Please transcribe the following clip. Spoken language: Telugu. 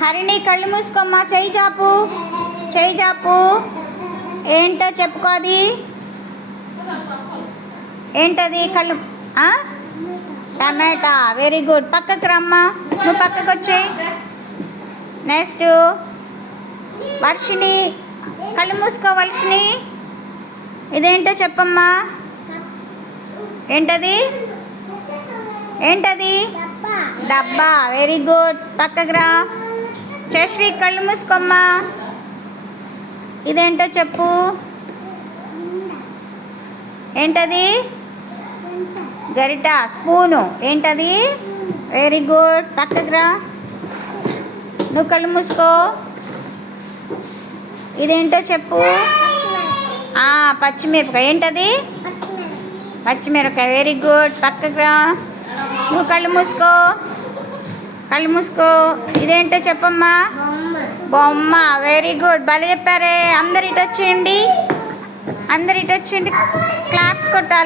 హరిణి కళ్ళు మూసుకోమ్మా. చెయ్యి చాపు, చెయ్యి చాపు. ఏంటో చెప్పుకో. అది ఏంటది? కళ్ళు టమాటా. Very good. పక్కకు రమ్మా. నువ్వు పక్కకు వచ్చేయి. నెక్స్ట్ వర్షిణి, కళ్ళు మూసుకో. వర్షిణి, ఇదేంటో చెప్పమ్మా. ఏంటది? ఏంటది? డబ్బా. Very good. పక్కకు రా. చశ్వి, కళ్ళు మూసుకోమ్మా. ఇదేంటో చెప్పు. ఏంటది? గరిట. స్పూను. ఏంటది? Very good. పక్కకు రా. నువ్వు కళ్ళు మూసుకో. ఇదేంటో చెప్పు. పచ్చిమిరపకాయ. ఏంటది? పచ్చిమిరపకాయ. Very good. పక్కకు రా. నువ్వు కళ్ళు మూసుకో. కళ్ళు మూసుకో. ఇదేంటో చెప్పమ్మా. బొమ్మ. Very good. భలే చెప్పారే. అందరు ఇటు వచ్చేయండి, అందరు ఇటు వచ్చేయండి. క్లాప్స్ కొట్టాలి.